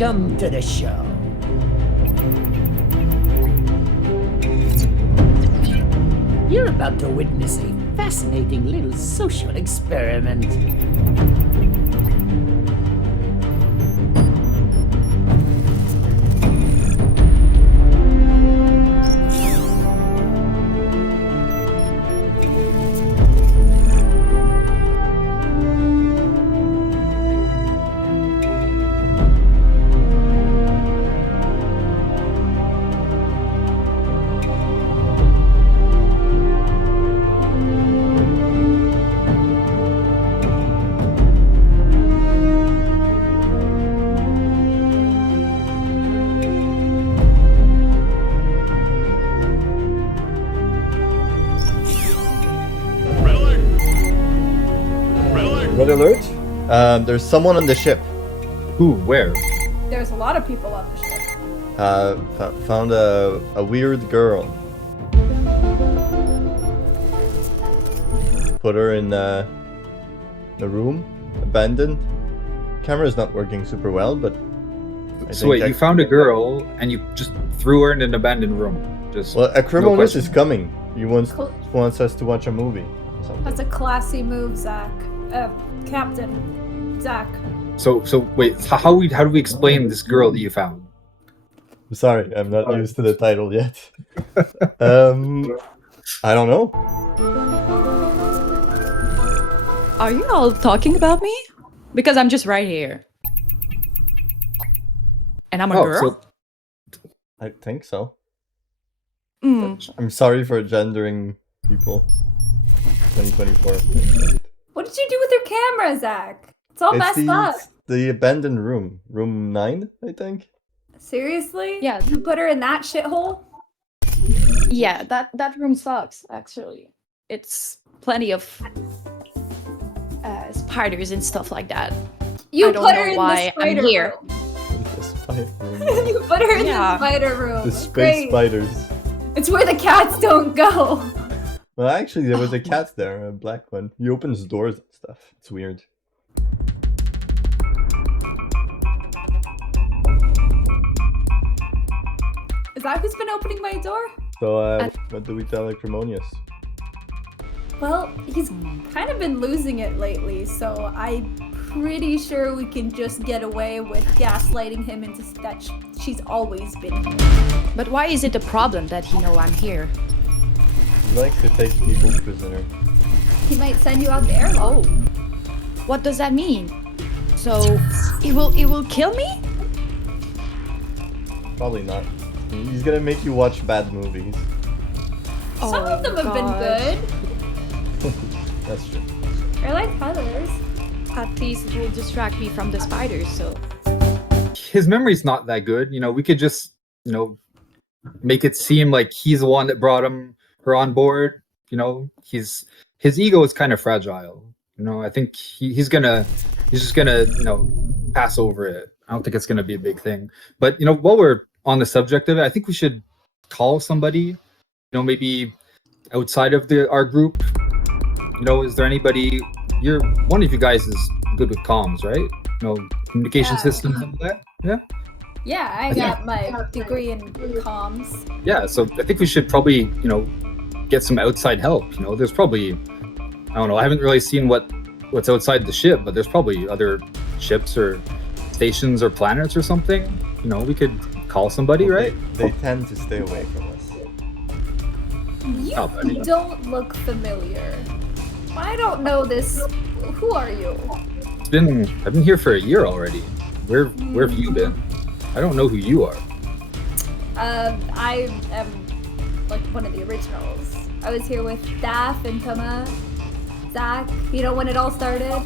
Welcome to the show. You're about to witness a fascinating little social experiment. Red alert? There's someone on the ship. Who? Where? There's a lot of people on the ship. Found a weird girl. Put her in the room, abandoned. Camera's not working super well, but. So wait, you found a girl and you just threw her in an abandoned room. Just well, a criminal no is coming. He wants us to watch a movie. Or something. That's a classy move, Zach. Captain Zach. So wait, how do we explain this girl that you found? I'm sorry, I'm not used to the title yet. I don't know. Are you all talking about me? Because I'm just right here. And I'm a girl? I think so. Mm. I'm sorry for gendering people. 2024. What did you do with your camera, Zach? It's all messed up. The abandoned room. Room 9, I think. Seriously? Yeah. You put her in that shithole? Yeah, that room sucks, actually. It's plenty of spiders and stuff like that. You I don't put her know in why the spider I'm here. room. The spider room. You put her in Yeah. the spider room. The space Great. spiders. It's where the cats don't go. Well, actually, there was a cat there, a black one. He opens doors and stuff. It's weird. Is that who's been opening my door? So, what do we tell Acrimonious? Well, he's kind of been losing it lately, so I'm pretty sure we can just get away with gaslighting him into that she's always been here. But why is it a problem that he know I'm here? He likes to take people prisoner. He might send you out the airlock. Oh. What does that mean? So, he will kill me? Probably not. He's gonna make you watch bad movies. Some of them have been good. That's true. I like others. At least it will distract me from the spiders, so... His memory's not that good. You know, we could just, make it seem like he's the one that brought her on board. You know, his ego is kind of fragile. You know, I think he's just gonna, pass over it. I don't think it's gonna be a big thing. But while we're on the subject of it, I think we should call somebody. Maybe outside of our group. Is there anybody? One of you guys is good with comms, right? Communication systems and that. Yeah. Yeah, I got my degree in comms. Yeah, so I think we should probably, get some outside help. There's probably, I don't know, I haven't really seen what's outside the ship, but there's probably other ships or stations or planets or something. We could call somebody, right? They tend to stay away from us. You don't look familiar. I don't know this. Who are you? I've been here for a year already. Where have you been? I don't know who you are. I am like one of the originals. I was here with Daph and Tuma, Zach. When it all started.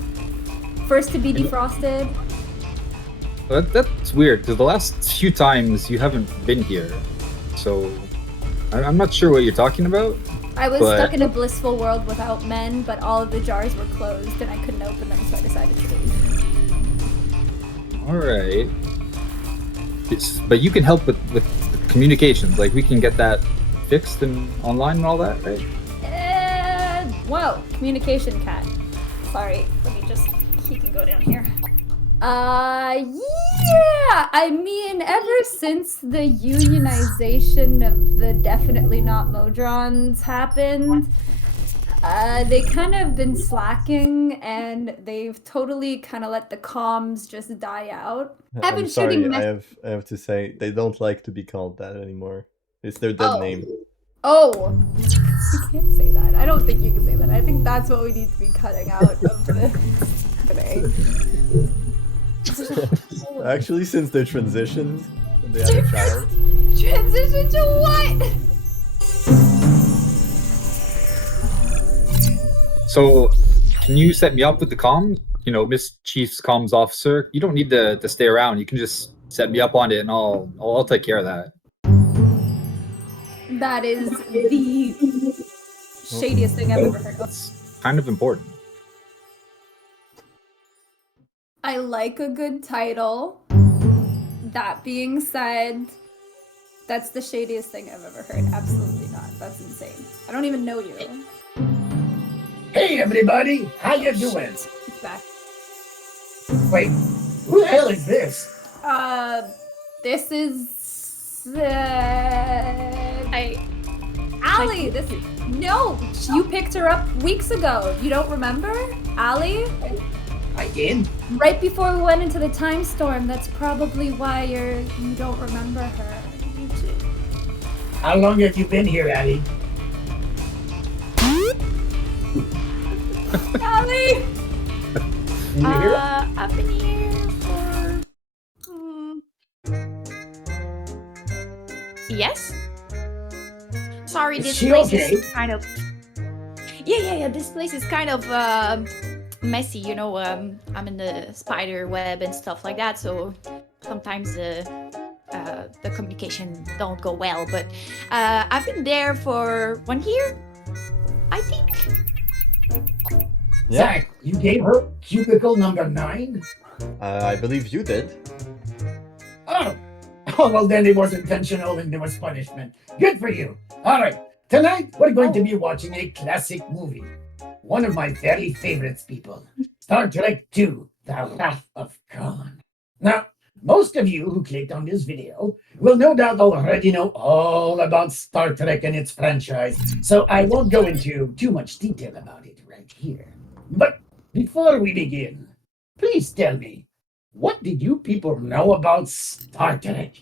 First to be defrosted. That's weird because the last few times you haven't been here, so I'm not sure what you're talking about. I was stuck in a blissful world without men, but all of the jars were closed and I couldn't open them, so I decided to leave. All right. But you can help with communications. Like, we can get that fixed and online and all that, right? Whoa, communication cat. Sorry, let me just, he can go down here. Yeah. I mean, ever since the unionization of the definitely not Modrons happened, they kind of been slacking, and they've totally kind of let the comms just die out. I've I'm been sorry, shooting I have to say they don't like to be called that anymore. It's their dead Oh. name. Oh, you can't say that. I don't think you can say that. I think that's what we need to be cutting out of this today. Actually, since they transitioned and they had a child. Transition to what? So, can you set me up with the comms? You know, Miss Chief's comms officer. You don't need to stay around. You can just set me up on it, and I'll take care of that. That is the shadiest thing I've ever heard of. That's kind of important. I like a good title. That being said, that's the shadiest thing I've ever heard. Absolutely not. That's insane. I don't even know you. Hey everybody, how you doing? It's back. Wait, who the hell is this? This is Allie. This is no. You picked her up weeks ago. You don't remember, Allie? I did? Right before we went into the time storm. That's probably why you don't remember her. How long have you been here, Addie? Allie. You here? I've been here for. Yes. Sorry, Is this she place okay? is kind of. Yeah. This place is kind of messy. You know, I'm in the spider web and stuff like that, so sometimes the communication don't go well. But I've been there for 1 year, I think. Yeah, Zach, you gave her cubicle number 9? I believe you did. Oh. Oh, well then it was intentional and there was punishment. Good for you. Alright, tonight we're going to be watching a classic movie. One of my very favorites, people. Star Trek II, The Wrath of Khan. Now, most of you who clicked on this video will no doubt already know all about Star Trek and its franchise, so I won't go into too much detail about it right here. But before we begin, please tell me, what did you people know about Star Trek?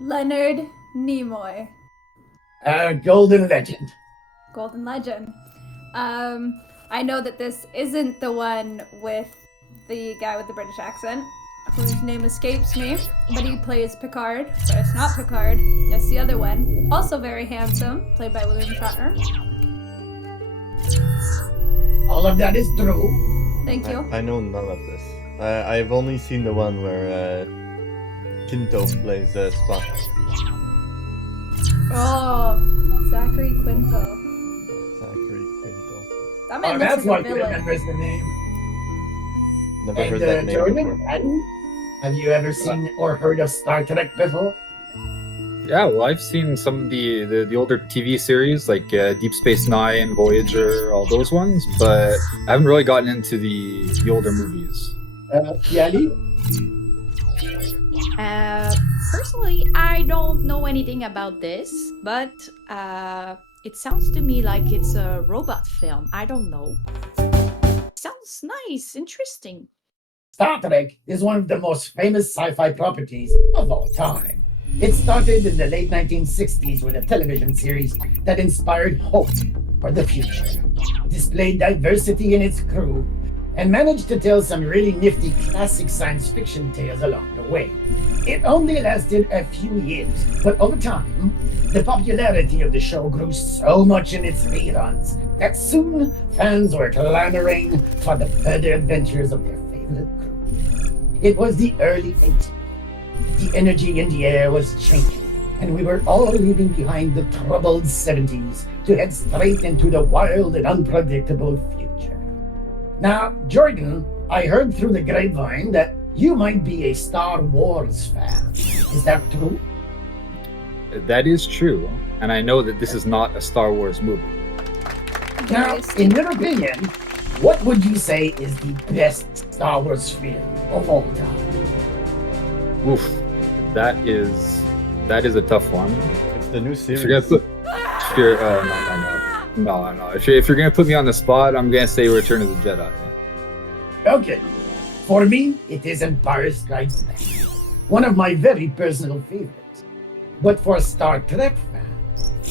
Leonard Nimoy. Golden Legend. Golden Legend. I know that this isn't the one with the guy with the British accent, whose name escapes me, but he plays Picard. But it's not Picard, it's the other one. Also very handsome, played by William Shatner. All of that is true. Thank you. I know none of this. I've only seen the one where Quinto plays Spock. Oh, Zachary Quinto. Zachary Quinto. That man Oh, looks that's like why a he villain. remembers the name. Never heard that And name Jordan, before. have you ever seen or heard of Star Trek before? Yeah, well, I've seen some of the older TV series like Deep Space Nine, Voyager, all those ones, but I haven't really gotten into the older movies. Yanni? Personally, I don't know anything about this, but it sounds to me like it's a robot film. I don't know. Sounds nice, interesting. Star Trek is one of the most famous sci-fi properties of all time. It started in the late 1960s with a television series that inspired hope for the future, displayed diversity in its crew, and managed to tell some really nifty classic science fiction tales along the way. It only lasted a few years, but over time, the popularity of the show grew so much in its reruns that soon fans were clamoring for the further adventures of their favorite crew. It was the early 80s. The energy in the air was changing, and we were all leaving behind the troubled 70s to head straight into the wild and unpredictable future. Now, Jordan, I heard through the grapevine that you might be a Star Wars fan. Is that true? That is true, and I know that this is not a Star Wars movie. Now, in your opinion, What would you say is the best Star Wars film of all time? Oof, that is a tough one. It's the new If you're series. gonna put, if you're, no. If you're gonna put me on the spot, I'm gonna say Return of the Jedi. Okay. For me, it is Empire Strikes Back. One of my very personal favorites. But for a Star Trek fan,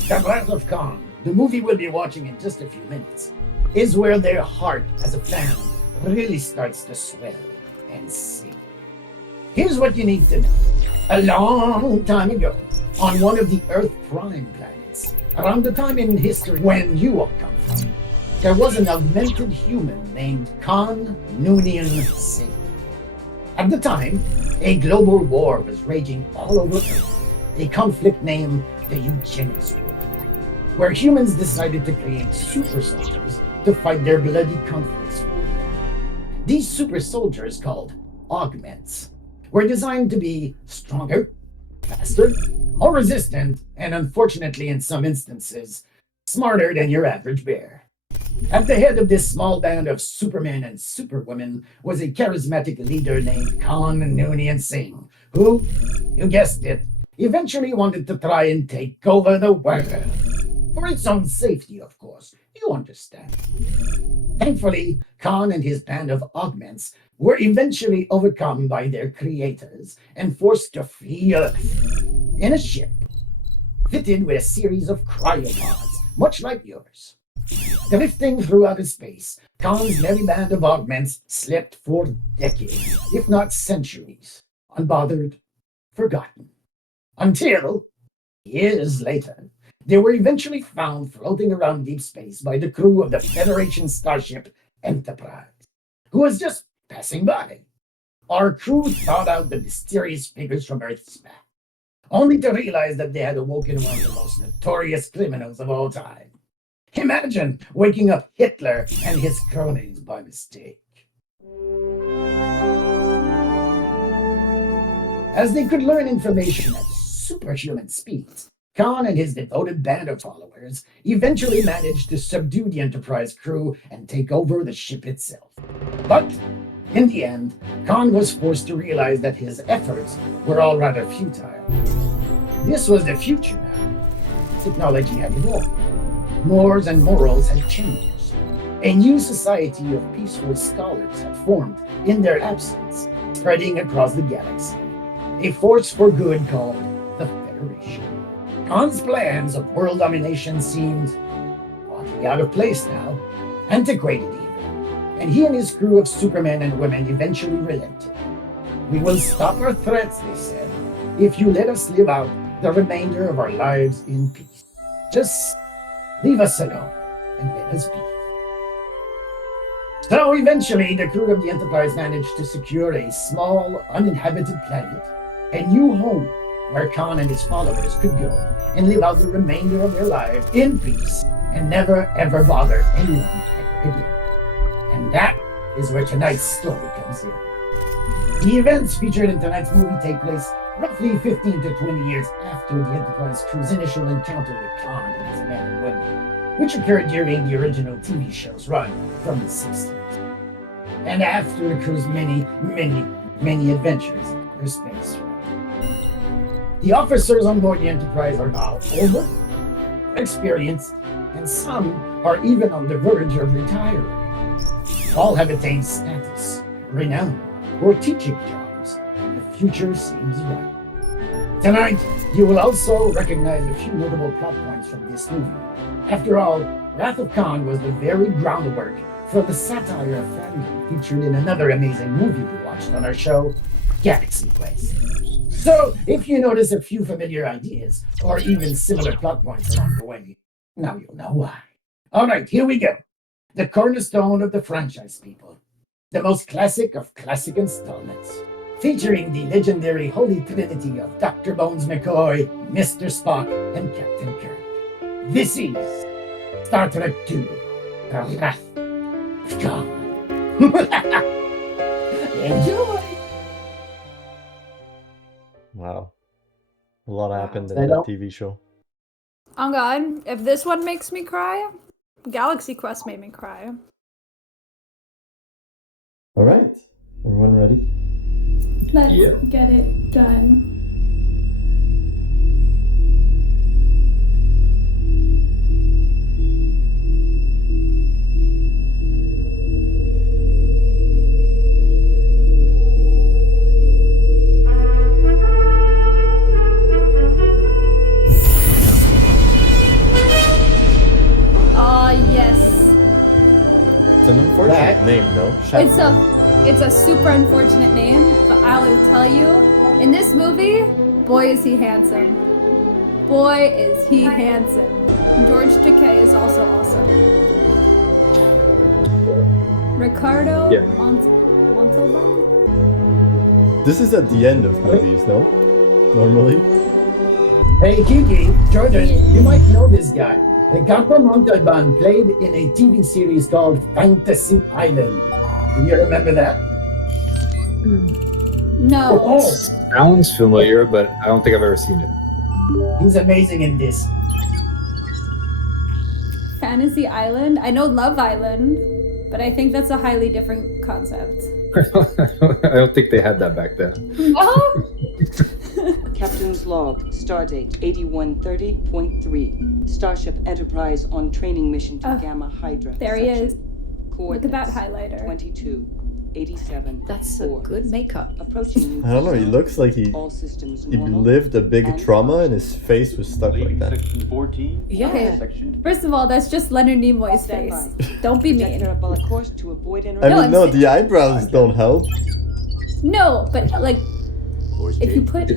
The Wrath of Khan, the movie we'll be watching in just a few minutes, is where their heart as a fan really starts to swell and sing. Here's what you need to know. A long time ago, on one of the Earth Prime planets, around the time in history when you all come from, there was an augmented human named Khan Noonien Singh. At the time, a global war was raging all over Earth, a conflict named the Eugenics War, where humans decided to create super soldiers to fight their bloody conflicts for them. These super soldiers, called augments, were designed to be stronger, faster, more resistant, and unfortunately, in some instances, smarter than your average bear. At the head of this small band of Supermen and Superwomen was a charismatic leader named Khan Noonien Singh, who, you guessed it, eventually wanted to try and take over the world. For its own safety, of course, you understand. Thankfully, Khan and his band of augments were eventually overcome by their creators and forced to flee Earth in a ship fitted with a series of cryopods, much like yours. Drifting through outer space, Khan's merry band of augments slept for decades, if not centuries, unbothered, forgotten. Until, years later, they were eventually found floating around deep space by the crew of the Federation starship Enterprise, who was just passing by. Our crew thought out the mysterious figures from Earth's map, only to realize that they had awoken one of the most notorious criminals of all time. Imagine waking up Hitler and his cronies by mistake. As they could learn information at superhuman speeds, Khan and his devoted band of followers eventually managed to subdue the Enterprise crew and take over the ship itself. But in the end, Khan was forced to realize that his efforts were all rather futile. This was the future now. Technology had evolved. Mores and morals had changed. A new society of peaceful scholars had formed in their absence, spreading across the galaxy. A force for good called the Federation. Khan's plans of world domination seemed oddly out of place now, antiquated even, and he and his crew of supermen and women eventually relented. We will stop our threats, they said, if you let us live out the remainder of our lives in peace. Just leave us alone and let us be. So eventually, the crew of the Enterprise managed to secure a small, uninhabited planet, a new home where Khan and his followers could go and live out the remainder of their lives in peace and never ever bother anyone ever again. And that is where tonight's story comes in. The events featured in tonight's movie take place roughly 15 to 20 years after the Enterprise crew's initial encounter with Khan and his men and women, which occurred during the original TV show's run from the 60s. And after the crew's many adventures in their space run. The officers on board the Enterprise are now older, experienced, and some are even on the verge of retiring. All have attained status, renown, or teaching jobs, and the future seems bright. Tonight, you will also recognize a few notable plot points from this movie. After all, Wrath of Khan was the very groundwork for the satire of fandom featured in another amazing movie we watched on our show, Galaxy Quest. So, if you notice a few familiar ideas, or even similar plot points along the way, now you'll know why. Alright, here we go. The cornerstone of the franchise, people. The most classic of classic installments. Featuring the legendary Holy Trinity of Dr. Bones McCoy, Mr. Spock, and Captain Kirk. This is Star Trek II, The Wrath of Khan. Enjoy! Wow. A lot happened in that TV show. Oh god, if this one makes me cry, Galaxy Quest made me cry. All right, everyone ready? Let's Yeah. get it done. Yes. It's an unfortunate That- name, no? It's a super unfortunate name, but I will tell you, in this movie, boy is he handsome. Boy is he handsome. George Takei is also awesome. Ricardo Yeah. Montalban? This is at the end of movies, no? Normally. Hey Kiki, Jordan, you might know this guy. Ricardo Montalban played in a TV series called Fantasy Island. Do you remember that? No. Oh, Sounds familiar, but I don't think I've ever seen it. he's amazing in this. Fantasy Island? I know Love Island, but I think that's a highly different concept. I don't think they had that back then. No? Captain's log, stardate 8130.3. Starship Enterprise on training mission to Oh, Gamma Hydra. there he section. is. Look at that highlighter. 2287. That's a good makeup. Approaching. I don't know. He looks like he All systems he normal. lived a big and trauma and his face was stuck like Leaving that. section 14. Yeah. Okay. Section First of all, that's just Leonard Nimoy's Stand face. by. Don't be Project mean. parabolic course to avoid I interruption. No, mean, I'm no, saying- the eyebrows don't help. No, but like, if you put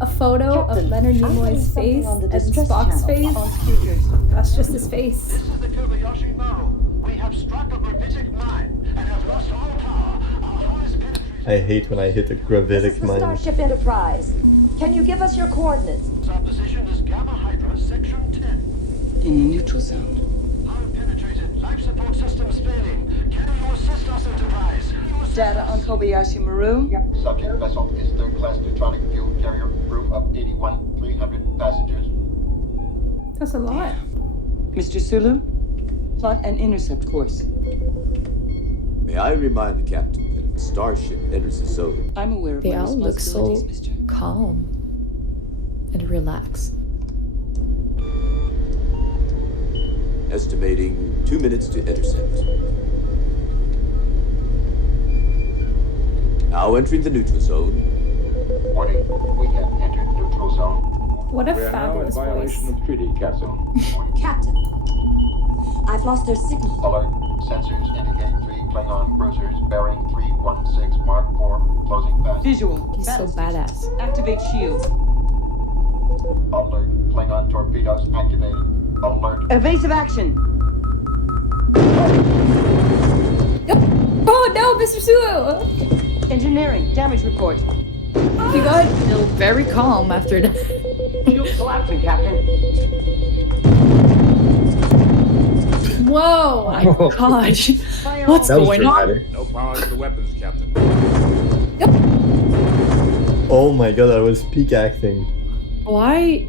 a photo of Leonard Nimoy's face and Spock's face, On speakers. that's just his face. This is the Kobayashi Maru. We have struck a gravitic mine and have lost all power. Our hull is penetrated. I hate when I hit a This is gravitic the mine. Starship Enterprise. Can you give us your coordinates? Our position is Gamma Hydra, Section 10. In the neutral zone. Hull penetrated. Life support systems failing. Can you assist us, Enterprise? Data on Kobayashi Maru. Subject vessel is third-class neutronic fuel carrier, crew of 81,300 passengers. That's a lot. Mr. Sulu, plot an intercept course. May I remind the captain that if a starship enters the zone, I'm aware of They my all look so responsibilities, mister. calm and relaxed. estimating 2 minutes to intercept. Now entering the neutral zone. Warning, we have entered neutral zone. What a We are now in fabulous voice. violation of treaty, Captain. Captain, I've lost their signal. Alert, sensors indicate 3 Klingon cruisers bearing 316 Mark IV, closing fast. Visual. He's so badass. Activate shields. Alert, Klingon torpedoes activated. Alert. Evasive action. Oh no, Mr. Sulu! Engineering. Damage report. You good? Still very calm after that. Shields collapsing, Captain. Whoa! My gosh. What's That was going on? dramatic. No power to the weapons, Captain. Oh my god, that was peak acting. Why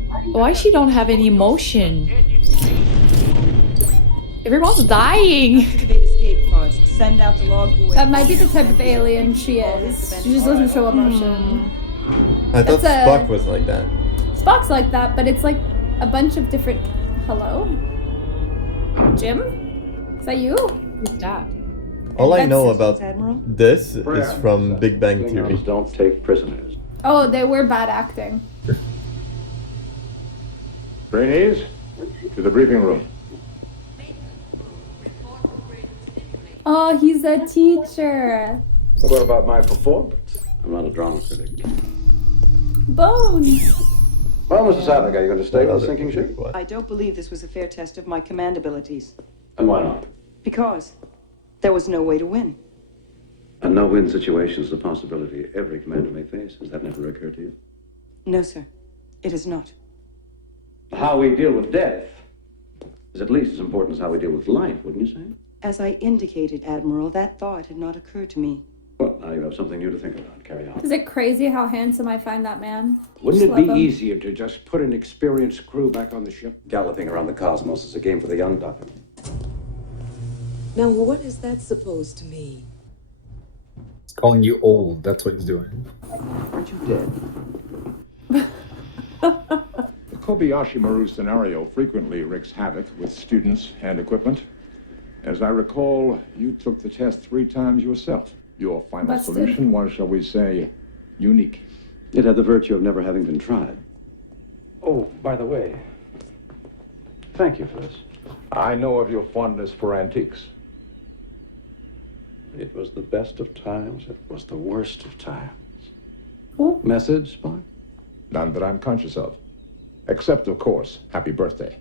she don't have any emotion? Everyone's dying. Activate escape pods. Send out the log boy. That might be the type of alien she is. She just doesn't show emotion. I thought That's a- Spock was like that. Spock's like that, but it's like a bunch of different. Hello? Jim? Is that you? Who's that? All I know That's- about Admiral? this is from Big Bang Theory. Klingons don't take prisoners. Oh, they were bad acting. Trainees, to the briefing room. Oh, he's a teacher. What about my performance? I'm not a drama critic. Bones. Well, Mr. Savick, are you going to stay What with the other sinking ship? what? I don't believe this was a fair test of my command abilities. And why not? Because there was no way to win. A no-win situation is a possibility every commander may face. Has that never occurred to you? No, sir. It is not. How we deal with death is at least as important as how we deal with life, wouldn't you say? As I indicated, Admiral, that thought had not occurred to me. Well, now you have something new to think about. Carry on. Is it crazy how handsome I find that man? Wouldn't Just it be love him. easier to just put an experienced crew back on the ship? Galloping around the cosmos is a game for the young, Doctor. Now, what is that supposed to mean? calling you old. That's what he's doing. Aren't you dead? The Kobayashi Maru scenario frequently wreaks havoc with students and equipment. As I recall, you took the test 3 times yourself. Your final Busted. solution was, shall we say, unique. It had the virtue of never having been tried. Oh, by the way, thank you for this. I know of your fondness for antiques. It was the best of times. It was the worst of times. Ooh. Message, Spock? None that I'm conscious of. Except, of course, happy birthday.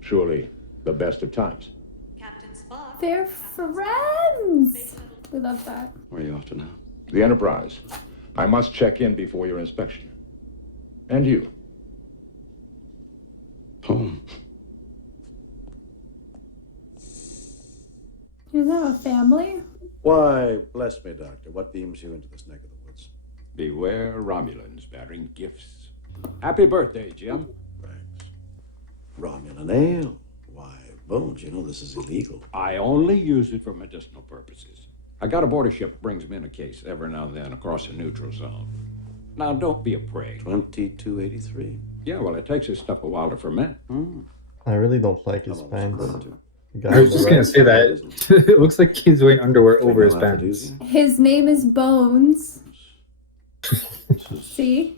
Surely the best of times. They're friends. We love that. Where are you off to now? The Enterprise. I must check in before your inspection. And you. Home. You have a family? Why, bless me, Doctor. What beams you into this neck of the woods? Beware Romulans bearing gifts. Happy birthday, Jim. Thanks. Romulan ale. Why, Bones, you know this is illegal. I only use it for medicinal purposes. I got aboard a ship that brings me in a case every now and then across the neutral zone. Now, don't be a prig. 2283. Yeah, well, it takes this stuff a while to ferment. I really don't like his pants. I was just gonna say that. It looks like he's wearing underwear over his pants. His name is Bones. See?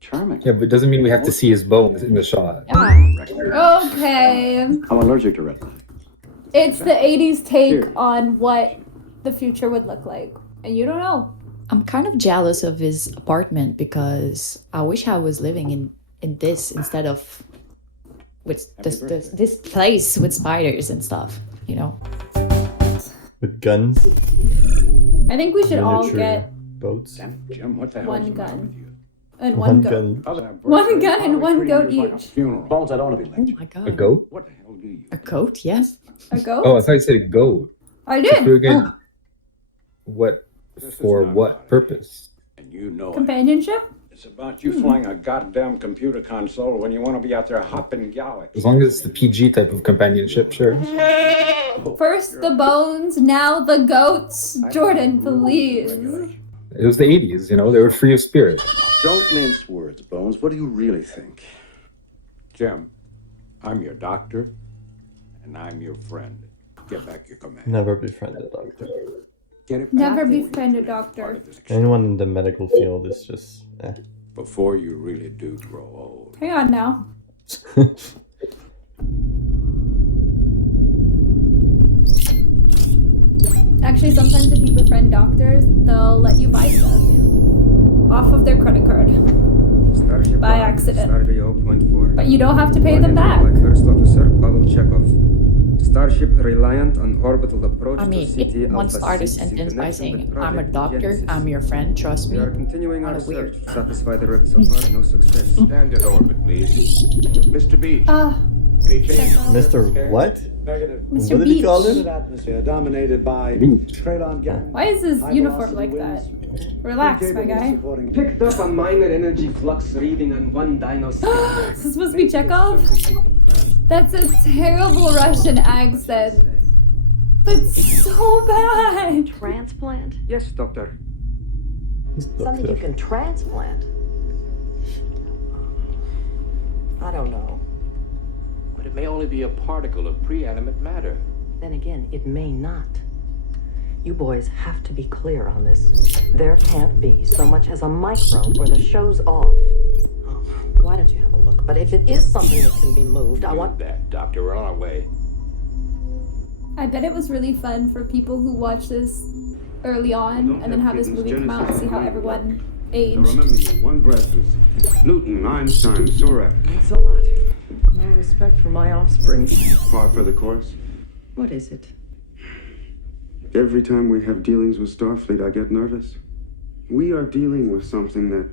Charming. Yeah, but it doesn't mean we have to see his bones in the shot. Okay. I'm allergic to red light. It's the 80s take on what the future would look like. And you don't know. I'm kind of jealous of his apartment because I wish I was living in this instead of with this place with spiders and stuff, you know. With guns. I think we should all Miniature get boats. Jim, what the hell one is the matter gun. with you? And One one goat. gun. One gun and one goat each. Bones, I don't want to be Oh lectured. my A god. goat? What the hell do you? A goat? Yes. A goat? Oh, I thought you said a goat. I So did. again, what for what purpose? And you know it. Companionship? It's about you flying a goddamn computer console when you want to be out there hopping galaxies. As long as it's the PG type of companionship, sure. First the bones, now the goats. Jordan, please. It was the 80s, you know, they were free of spirit. Don't mince words, Bones. What do you really think? Jim, I'm your doctor, and I'm your friend. Get back your command. Never befriend a doctor. Get it Never back befriend a doctor. Anyone in the medical field is just before you really do grow old. Hang on now. Actually, sometimes if you befriend doctors, they'll let you buy stuff off of their credit card by accident. But you don't have to pay them back. First officer Pavel Chekhov. Starship Reliant on orbital approach I mean, to CT if one Alpha started a 6 in sentence by connection saying, with I'm a Project doctor, Genesis. I'm your friend, trust me. We are continuing our Kinda weird. search. Satisfy the rep so far, no success. Stand in orbit, please. Mr. Beach. Any changes? Mr. What? Negative. Mr. What did he call Beach. him? Atmosphere dominated by Traylon gang. Why is his uniform like that? Relax, my guy. Picked up a minor energy flux reading on one dino scan. Is this supposed to be Chekhov? That's a terrible Russian accent. That's so bad. Transplant? Yes, doctor. Something you can transplant? I don't know. But it may only be a particle of pre-animate matter. Then again, it may not. You boys have to be clear on this. There can't be so much as a microbe or the show's off. Oh, why don't you have a look? But if it is something that can be moved, I want that, Doctor. We're on our way. I bet it was really fun for people who watch this early on and then have this movie come out and see how everyone aged. Remember you, one breath is Newton, Einstein, Sorek. Thanks a lot. No respect for my offspring. Par for the course. What is it? Every time we have dealings with Starfleet, I get nervous. We are dealing with something that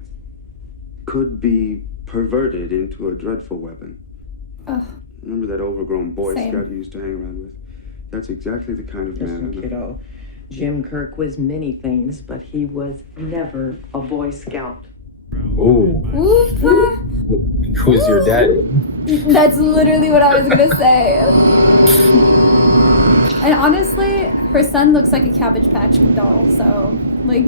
could be perverted into a dreadful weapon. Ugh. Remember that overgrown Boy Same. Scout you used to hang around with? That's exactly the kind of man. Listen, kiddo. Jim Kirk was many things, but he was never a Boy Scout. Oh, Oop. who's your daddy? That's literally what I was gonna say. And honestly, her son looks like a Cabbage Patch doll, so, like,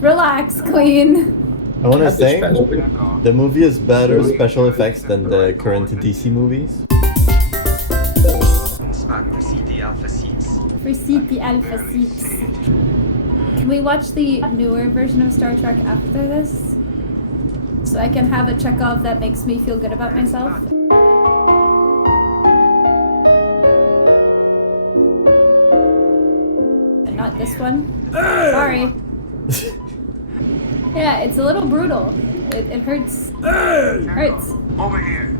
relax, queen. I want to say, the movie is better special effects than the current DC movies. Proceed the Alpha 6. Can we watch the newer version of Star Trek after this? So I can have a Chekhov that makes me feel good about myself? And not this one. Sorry. Yeah, it's a little brutal. It hurts. Hurts. Over here.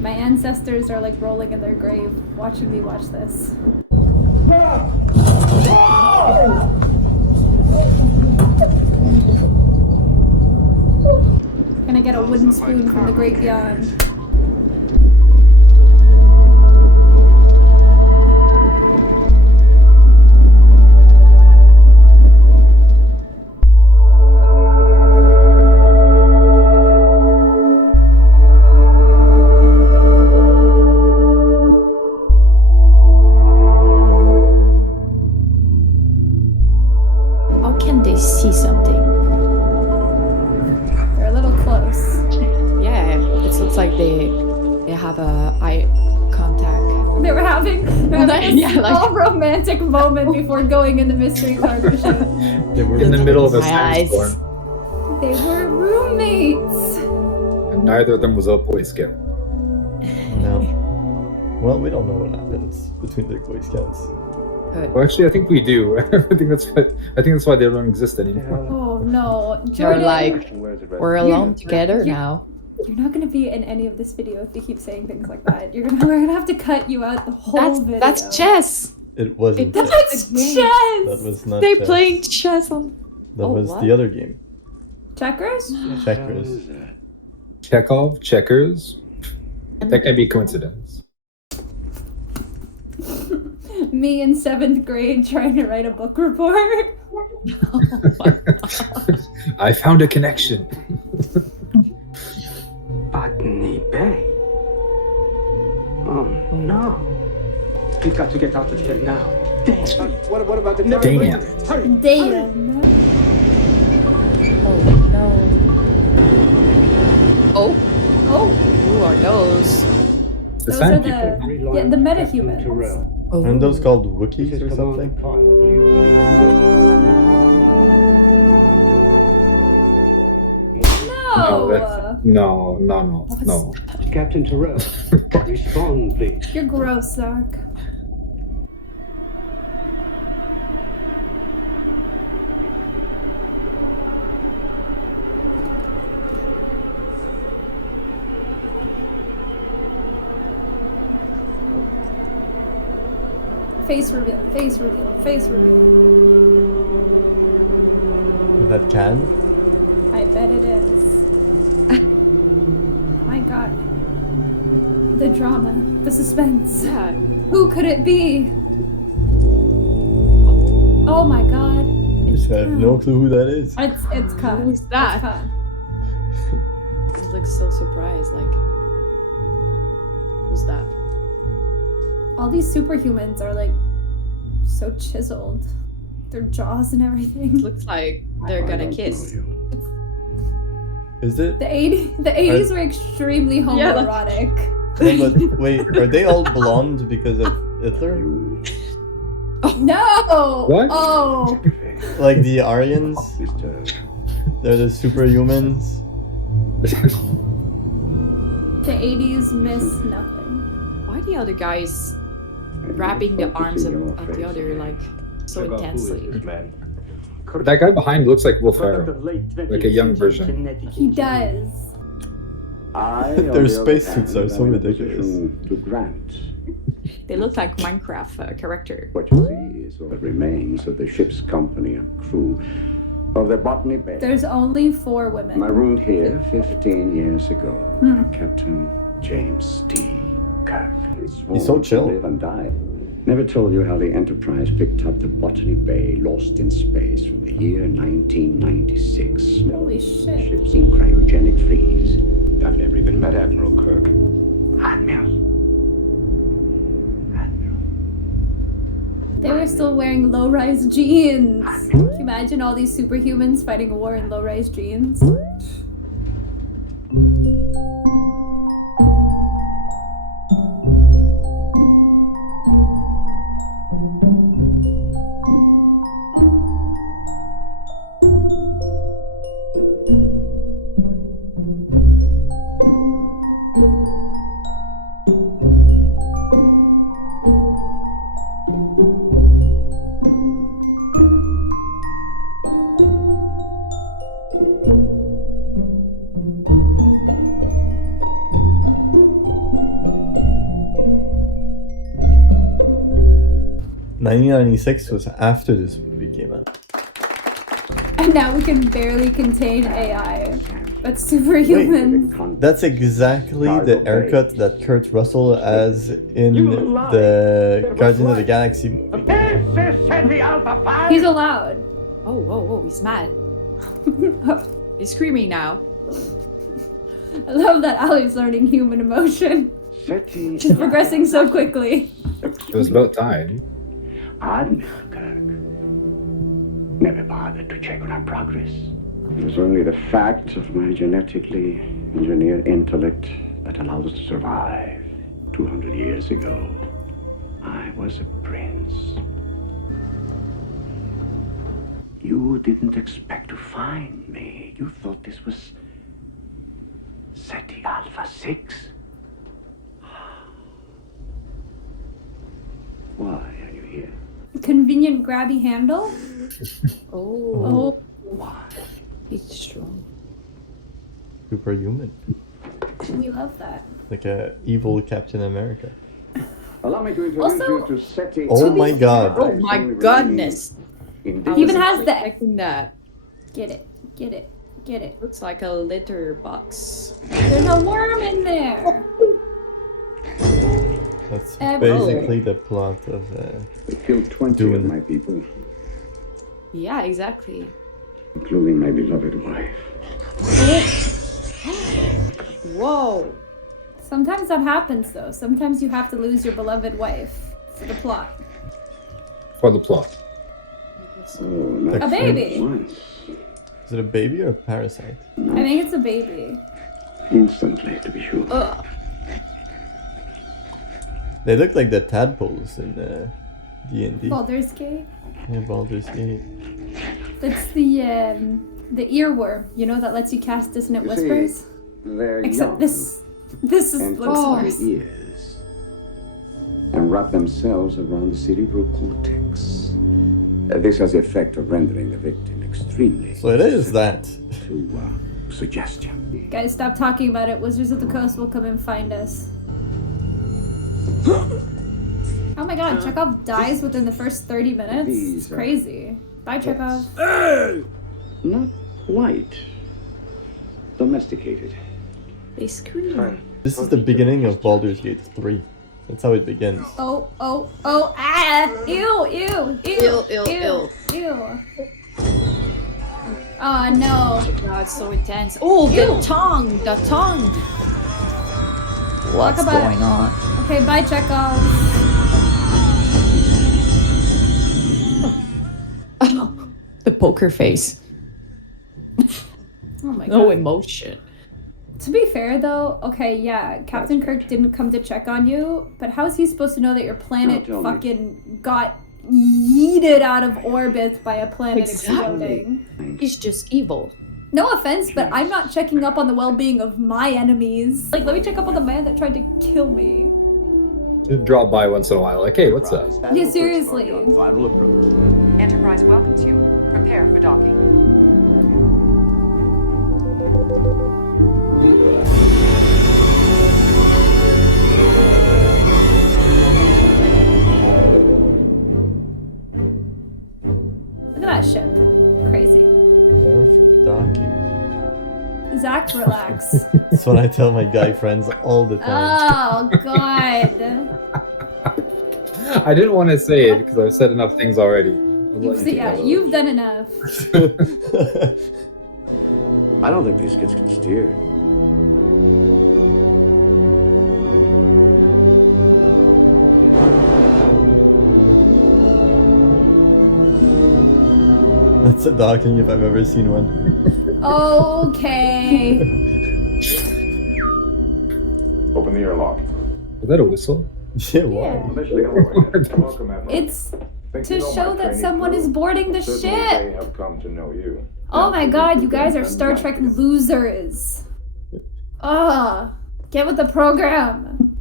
My ancestors are like rolling in their grave watching me watch this. Gonna get a wooden spoon from the great beyond. How can they see something? They're a little close. Yeah, it looks like they have a eye contact. They were having a Yeah, like- small romantic moment before going into mystery partnership. They were in the middle of a My eyes. sandstorm, They were roommates. and neither of them was a Boy Scout. No. Well, we don't know what happens between the Boy Scouts. Well, actually, I think we do. I think that's why they don't exist anymore. Oh no, They're Jordan. like, we're alone together now. You're not gonna be in any of this video if you keep saying things like that. We're gonna have to cut you out the whole video. That's chess. It wasn't. That's chess. chess. That was not. They chess. playing chess on. That Oh, was what? the other game. Checkers? Checkers. Chekhov, checkers. That can be coincidence. Me in 7th grade trying to write a book report. I found a connection. Botany Bay. Oh no. We've got to get out of here now. Damn. What about the Damn. Hurry. Damn. Oh no. Oh. Oh. Who are those? The Those sand are people. the metahumans. Oh. Aren't those called Wookiees or something? No. No. Captain Terrell, respond, please. You're gross, Zark. Face reveal, face reveal, face reveal. That can? I bet it is. My god. The drama, the suspense. Yeah. Who could it be? Oh my god. I have no clue who that is. It's Khan. Who's that? It's Khan. I look so surprised. Like, who's that? All these superhumans are like so chiseled. Their jaws and everything. Looks like they're gonna kiss. Is it? The 80s were extremely Yeah, like- homoerotic. No, but wait, are they all blonde because of Hitler? No! What? Oh! Like the Aryans? They're the superhumans? The 80s miss nothing. Why are the other guys wrapping the arms of the other like so intensely? That guy behind looks like Will Ferrell, like a young version. He does. Their spacesuits are so ridiculous. To grant. They look like Minecraft character. What you see is all that remains of the ship's company and crew of the Botany Bay. There's only 4 women. Marooned here 15 years ago. Hmm. Captain James T. Kirk. He's so chill. Live and die. Never told you how the Enterprise picked up the Botany Bay, lost in space from the year 1996. Holy shit. Ships in cryogenic freeze. I've never even met Admiral Kirk. Admiral. They were still wearing low-rise jeans. Can you imagine all these superhumans fighting a war in low-rise jeans? '96 was after this movie came out. And now we can barely contain AI. That's superhuman. That's exactly the haircut that Kurt Russell has in the Guardians of the Galaxy movie. He's allowed. Oh, he's mad. He's screaming now. I love that Ali's learning human emotion. She's progressing so quickly. It was about time. Admiral Kirk never bothered to check on our progress. It was only the fact of my genetically engineered intellect that allowed us to survive 200 years ago. I was a prince. You didn't expect to find me. You thought this was SETI Alpha 6. Why are you here? Convenient grabby handle? Oh. Why? It's strong. Superhuman. We love that. Like a evil Captain America. Allow me to introduce you to SETI. Oh my god. Oh my goodness. He even has the expecting that. Get it. Get it. Get it. Looks like a litter box. There's a worm in there. That's basically the plot of We killed 20 of my people, Yeah, exactly. including my beloved wife. Whoa. Sometimes that happens though. Sometimes you have to lose your beloved wife for the plot. For the plot. Oh, A baby. Is it a baby or a parasite? I think it's a baby. Instantly, to be sure. Ugh. They look like the tadpoles in D&D. Baldur's Gate. Yeah, Baldur's Gate. That's the earworm, you know, that lets you cast dissonant You see, whispers. They're Except young this and looks touch worse. their ears and wrap themselves around the cerebral cortex. This has the effect of rendering the victim extremely. So it is that. To suggestion. Guys, stop talking about it. Wizards of the Coast will come and find us. Oh my god, Chekhov dies within the first 30 minutes? It's crazy. Bye, Chekhov. Not white. Domesticated. They scream. This is the beginning of Baldur's Gate 3. That's how it begins. Oh, ah! Ew. Oh no. God, it's so intense. Oh, the tongue. What's going on? Okay, bye, Chekhov. The poker face. Oh my god. No emotion. To be fair though, okay, yeah, Captain Kirk didn't come to check on you, but how is he supposed to know that your planet fucking got yeeted out of orbit by a planet exploding? He's just evil. No offense, but I'm not checking up on the well-being of my enemies. Like, let me check up on the man that tried to kill me. Just drop by once in a while, like, hey, what's up? Yeah, seriously. Final approach. Enterprise welcomes you. Prepare for docking. Look at that ship. Crazy. Prepare for docking. Zach, relax. That's what I tell my guy friends all the time. Oh, God. I didn't want to say it because I've said enough things already. You've done enough. I don't think these kids can steer. It's a docking if I've ever seen one. Okay. Open the airlock. Is that a whistle? Yeah, why? It's to show that someone is boarding the Certainly ship. they have come to know you. Oh my god, you guys are Star Trek losers. Ugh. Get with the program.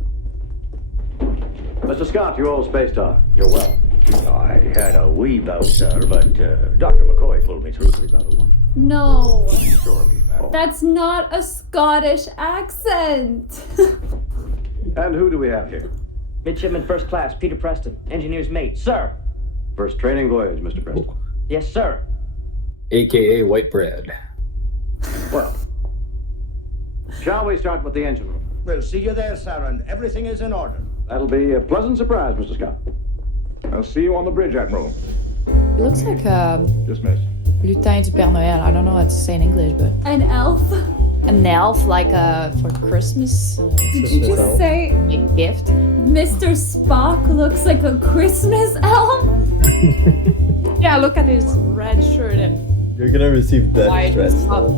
Mr. Scott, you're all spaced out. You're well. I had a wee bout, sir, but Dr. McCoy pulled me through. No. Surely. That's not a Scottish accent. And who do we have here? Midshipman First Class, Peter Preston, engineer's mate, sir. First training voyage, Mr. Preston. Yes, sir. AKA white bread. Well, shall we start with the engine room? We'll see you there, sir, and everything is in order. That'll be a pleasant surprise, Mr. Scott. I'll see you on the bridge, Admiral. It looks like Dismissed. lutin du Père Noël. I don't know what to say in English, but an elf. An elf, like for Christmas. Did you just say a gift? Mr. Spock looks like a Christmas elf? Yeah, look at his red shirt and You're gonna receive death white threats. top.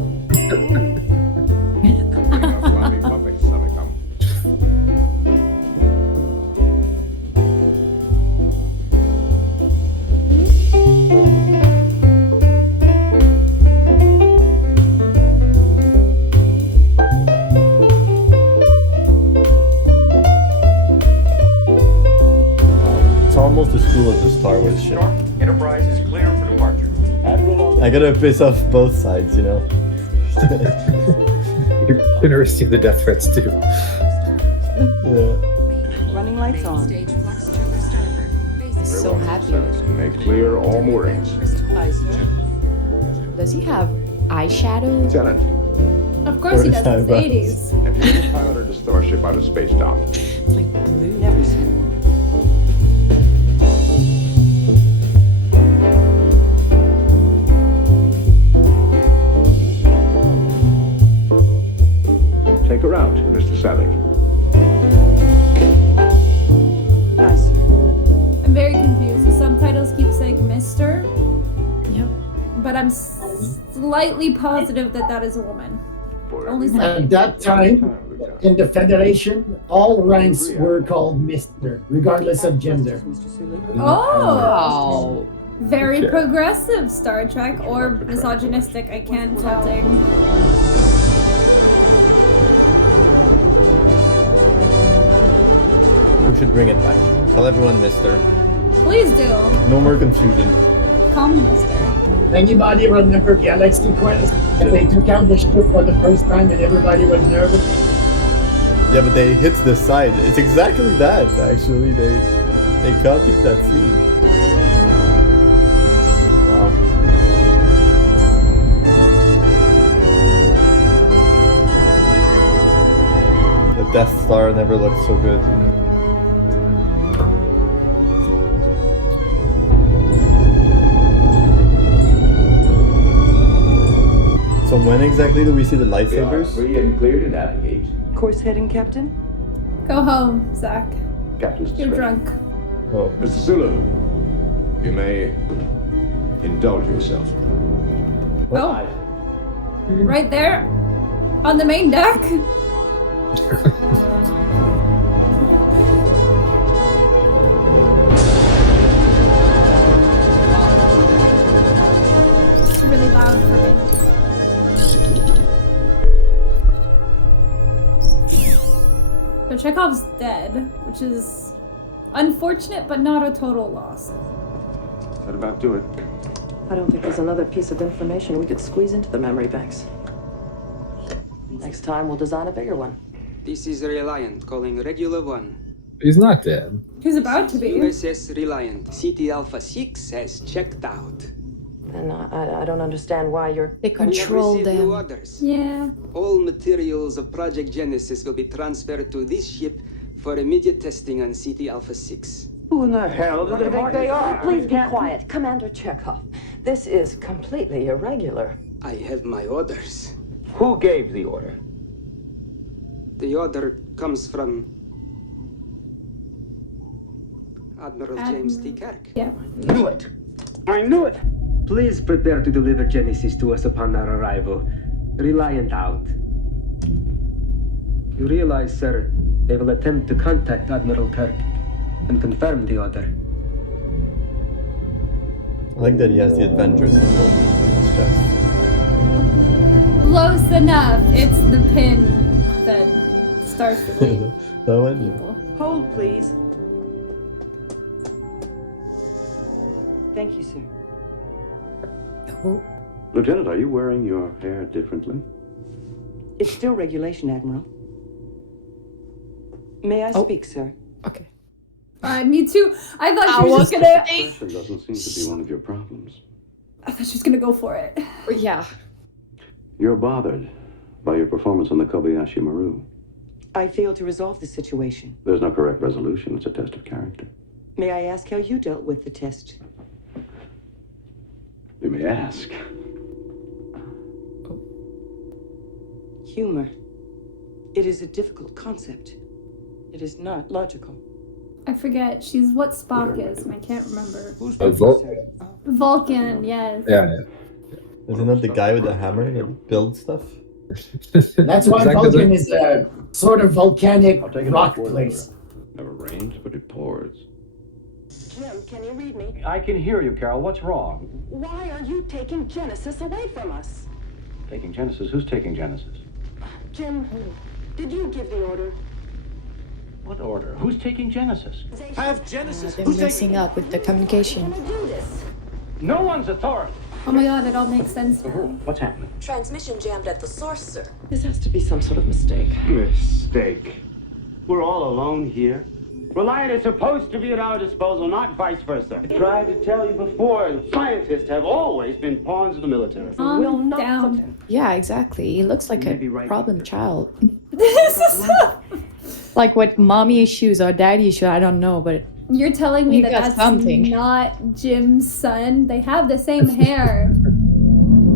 It's almost as cool as the Star Wars ship. Enterprise is clear for departure. I gotta piss off both sides, you know? You're gonna receive the death threats too. Yeah. Running lights on. So happy. Make clear all moorings. Does he have eyeshadow? Lieutenant, Of course he does. It's the 80s. have you ever piloted a starship out of space dock? Never seen. Take her out, Mr. Savick. Aye, sir. I'm very confused. The subtitles keep saying Mr. Yep. But I'm slightly positive that that is a woman. Only At slightly. that time, in the Federation, all ranks were called Mr., regardless of gender. Oh! Very Okay. progressive Star Trek, or misogynistic, I can't tell. We should bring it back. Tell everyone Mister. Please do. No more confusion. Call me Mister. Anybody remember Galaxy Quest? And they took out the ship for the first time and everybody was nervous? Yeah, but they hit the side. It's exactly that, actually. They copied that scene. Wow. The Death Star never looked so good. So when exactly do we see the lightsabers? Free and clear to navigate. Course heading, Captain? Go home, Zach. Captain's You're discretion. drunk. Oh. Mr. Sulu, you may indulge yourself. Oh. Right there. On the main deck. It's really loud for me. So Chekhov's dead, which is unfortunate but not a total loss. That about do it. I don't think there's another piece of information we could squeeze into the memory banks. Next time, we'll design a bigger one. This is Reliant calling Regular 1. He's not dead. He's about to be. USS Reliant. CT Alpha 6 has checked out. And I don't understand why you're... They control We have received them. new orders. Yeah. All materials of Project Genesis will be transferred to this ship for immediate testing on CT Alpha 6. Who in the hell do they think they are? Please be quiet. Commander Chekhov, this is completely irregular. I have my orders. Who gave the order? The order comes from Admiral James T. Kirk. Yeah. Knew it. I knew it. Please prepare to deliver Genesis to us upon our arrival. Reliant out. You realize, sir, they will attempt to contact Admiral Kirk and confirm the order. I like that he has the Avenger symbol on his chest. Close enough. It's the pin that starts the lead. That one? People. Hold, please. Thank you, sir. Lieutenant, are you wearing your hair differently? It's still regulation, Admiral. May I speak, sir? Okay. Me too. I thought she was just gonna. Depression doesn't seem to be one of your problems. I thought she was gonna go for it. Yeah. You're bothered by your performance on the Kobayashi Maru. I failed to resolve the situation. There's no correct resolution. It's a test of character. May I ask how you dealt with the test? You may ask. Humor. It is a difficult concept. It is not logical. I forget. She's what Spock is, and I can't remember. Vulcan. Vulcan, yes. Yeah. Isn't that the guy with the hammer that builds stuff? That's why Vulcan is a sort of volcanic rock place. Never rains, but it pours. Jim, can you read me? I can hear you, Carol. What's wrong? Why are you taking Genesis away from us? Taking Genesis? Who's taking Genesis? Jim, did you give the order? What order? Who's taking Genesis? Have Genesis. They're messing up with the communication. No one's authority. Oh my god, it all makes sense now. What's happening? Transmission jammed at the source, sir. This has to be some sort of mistake. Mistake? We're all alone here. Reliant is supposed to be at our disposal, not vice versa. I tried to tell you before, scientists have always been pawns of the military. Down. Yeah, exactly. He looks like a problem child. This is Like what mommy issues or daddy issues, I don't know, but You're telling me You that got that's something. not Jim's son? They have the same hair.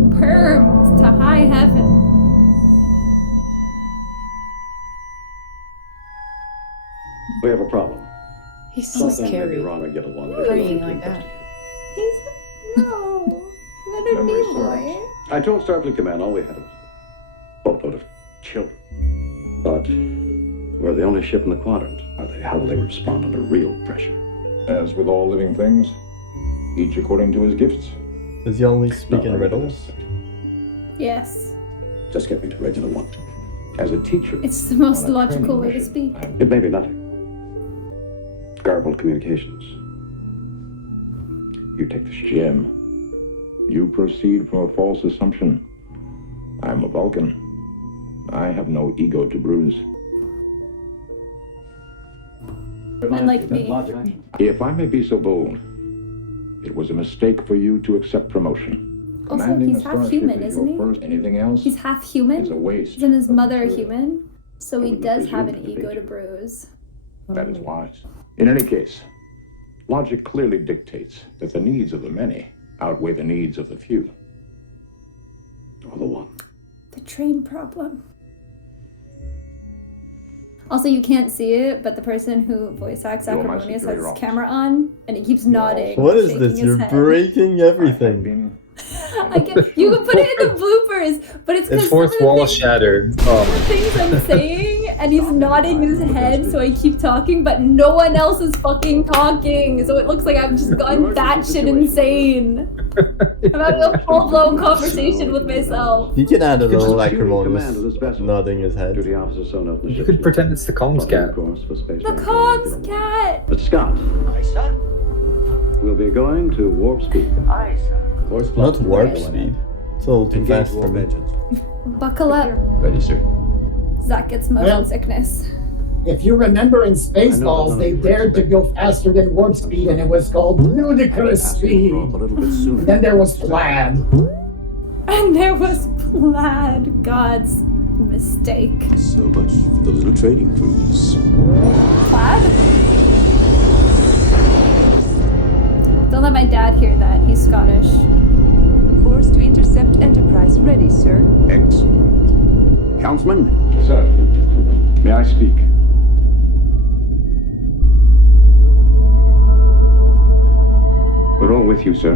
Permed to high heaven. We have a problem. he's so Something may be scary. wrong and get along. Praying like that. He's no, little new boy. I told Starfleet Command all we had was a boatload of children. But we're the only ship in the quadrant. How will they respond under real pressure? As with all living things, each according to his gifts. Does he only speak in riddles? Yes, Just get me to regular one. As a teacher, it's the most on a logical training way to mission, speak. It may be nothing. Garbled communications. You take the ship. Jim, you proceed from a false assumption. I'm a Vulcan. I have no ego to bruise. Men like me. If I may be so bold, it was a mistake for you to accept promotion. Also, Commanding he's a half starship human, is isn't your he? first. Anything else He's half human. is a waste. Isn't his of mother a material. human? So he would does have presume an to be. ego to bruise. That is wise. In any case, logic clearly dictates that the needs of the many outweigh the needs of the few. Or the one. The train problem. Also, you can't see it, but the person who voice acts You're my Acrimonious has superior his officer. camera on, and he keeps nodding. What is shaking this? his You're head. breaking everything. You can put it in the bloopers, but it's His because fourth wall shattered. Oh. things I'm saying, and he's nodding his head, so I keep talking, but no one else is fucking talking, so it looks like I've just gone batshit insane. I'm having a full-blown conversation with myself. He can add a little Command acrimonious of this vessel. nodding his head. Duty officer so knows the You ship's could pretend it's the comms cat. course for space The comms cat! Mr. Scott, Aye, sir. we'll be going to warp speed. Aye, sir. Course Not warp speed. It's a little too fast for me. Buckle up. Ready, sir. Zach gets motion Well- sickness. If you remember in I know Spaceballs, none they of you dared to go faster than warp speed, and it was called ludicrous speed. A little bit sooner. And then there was Plaid. And there was Plaid, God's mistake. So much for the little trading cruise. Plaid? Don't let my dad hear that. He's Scottish. Course to intercept Enterprise ready, sir. Excellent. Councilman? Sir, may I speak? We're all with you, sir.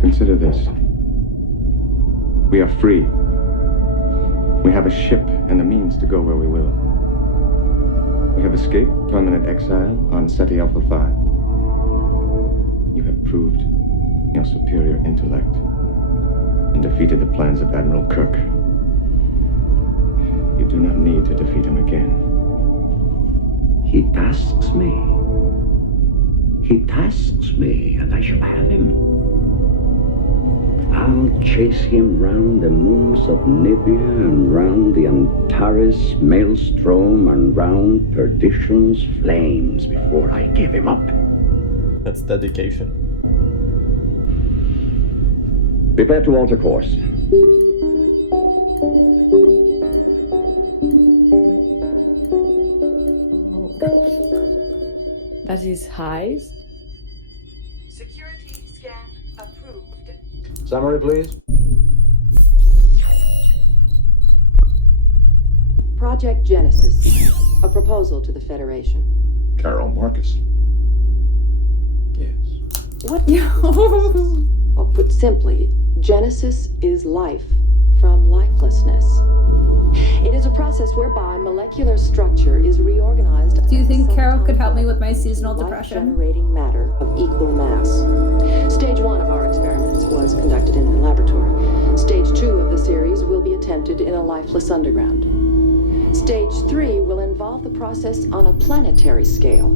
Consider this. We are free. We have a ship and the means to go where we will. We have escaped permanent exile on Ceti Alpha 5. You have proved your superior intellect and defeated the plans of Admiral Kirk. You do not need to defeat him again. He tasks me. He tasks me, and I shall have him. I'll chase him round the moons of Nibia and round the Antares maelstrom and round perdition's flames before I give him up. That's dedication. Prepare to alter course. That is highs. Security scan approved. Summary, please. Project Genesis, a proposal to the Federation. Carol Marcus. Yes. What? Well, put simply, Genesis is life from lifelessness. It is a process whereby molecular structure is reorganized. Do you think Carol could help me with my seasonal depression? Generating matter of equal mass. Stage 1 of our experiments was conducted in the laboratory. Stage 2 of the series will be attempted in a lifeless underground. Stage 3 will involve the process on a planetary scale.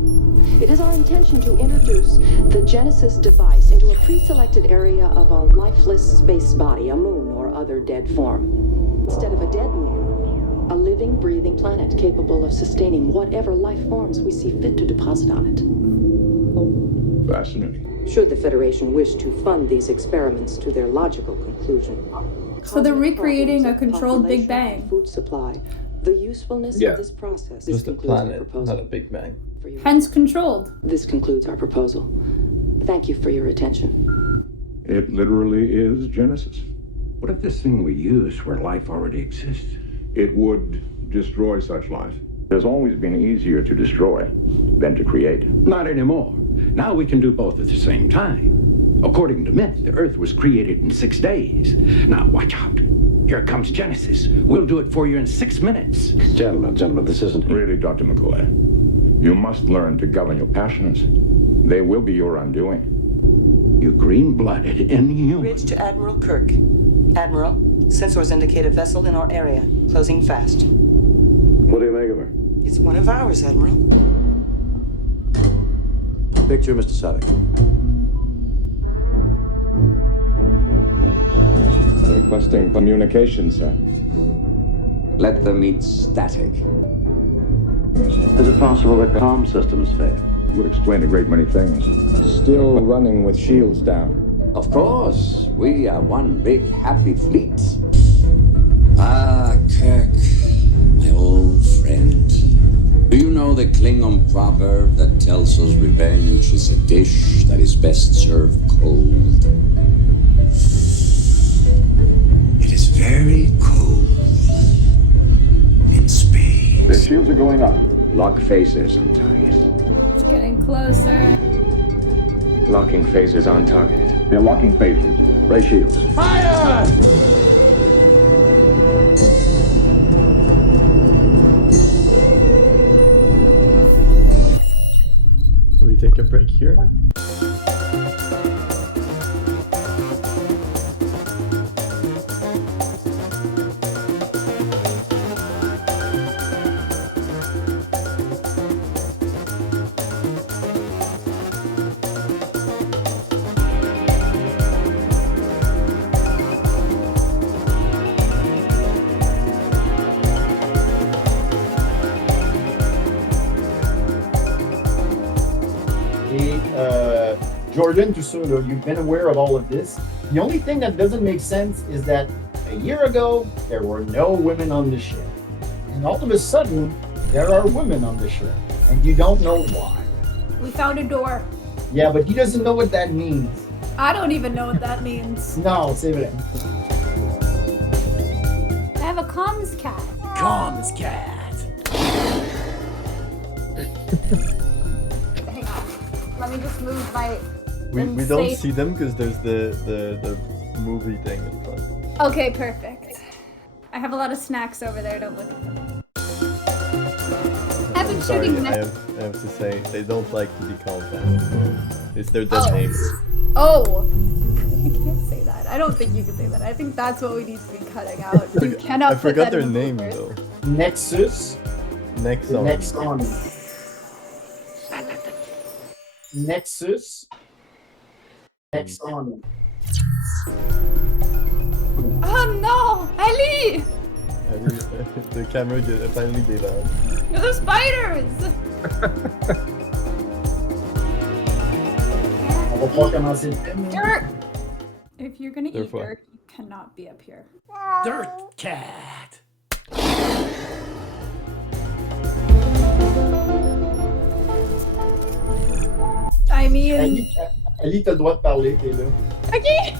It is our intention to introduce the Genesis device into a pre-selected area of a lifeless space body, a moon or other dead form. Instead of a dead moon, a living, breathing planet capable of sustaining whatever life forms we see fit to deposit on it. Fascinating. Should the Federation wish to fund these experiments to their logical conclusion. So they're recreating a controlled Big Population, Bang. food supply. The usefulness Yeah. of this process. Just a planet, not a Big Bang. Hence controlled. This concludes our proposal. Thank you for your attention. It literally is Genesis. What if this thing we use where life already exists? It would destroy such life. It has always been easier to destroy than to create. Not anymore. Now we can do both at the same time. According to myth, the Earth was created in 6 days. Now watch out. Here comes Genesis. We'll do it for you in 6 minutes. Gentlemen, this isn't... Really, Dr. McCoy, you must learn to govern your passions. They will be your undoing. You green-blooded inhuman. Bridge to Admiral Kirk. Admiral, sensors indicate a vessel in our area. Closing fast. What do you make of her? It's one of ours, Admiral. Picture, Mr. Savick. Requesting communication, sir. Let them meet static. Is it possible that the comm systems failed? Would explain a great many things. Still running with shields down. Of course, we are one big happy fleet. Ah, Kirk, my old friend. Do you know the Klingon proverb that tells us revenge is a dish that is best served cold? It is very cold in space. The shields are going up. Lock phasers on target. It's getting closer. Locking phasers on target. They're locking phasers. Ray shields. Fire! Do we take a break here? Jordan, just so you know, you've been aware of all of this. The only thing that doesn't make sense is that a year ago, there were no women on the ship. And all of a sudden, there are women on the ship. And you don't know why. We found a door. Yeah, but he doesn't know what that means. I don't even know what that means. No, save it. I have a comms cat. Comms cat. Hang on. Let me just move my We don't see them because there's the movie thing in front. Okay, perfect. I have a lot of snacks over there. Don't look at them. I've been Sorry, shooting. I have to say they don't like to be called that. It's their dead names. Oh, you can't say that. I don't think you can say that. I think that's what we need to be cutting out. You cannot. I forgot their in name papers. though. Nexus. Nexon. Nexus. Nexon. Oh no, Ellie! The camera finally gave out. You're the spiders! On va pas commencer le film. Dirt! If you're gonna They're eat fine. dirt, you cannot be up here. Dirt cat. I mean... Ali, t'as le droit de parler, t'es là. Okay.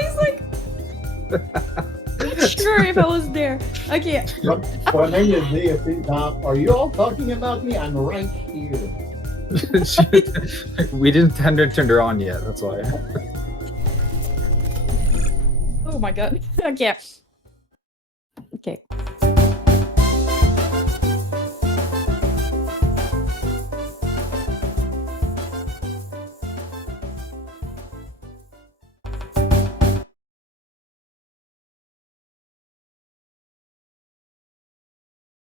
He's like. Not sure if I was there. Okay. Toi-même le dire, tu sais, are you all talking about me? I'm right here. We didn't turn her on yet. That's why. Oh my god. Okay. Okay.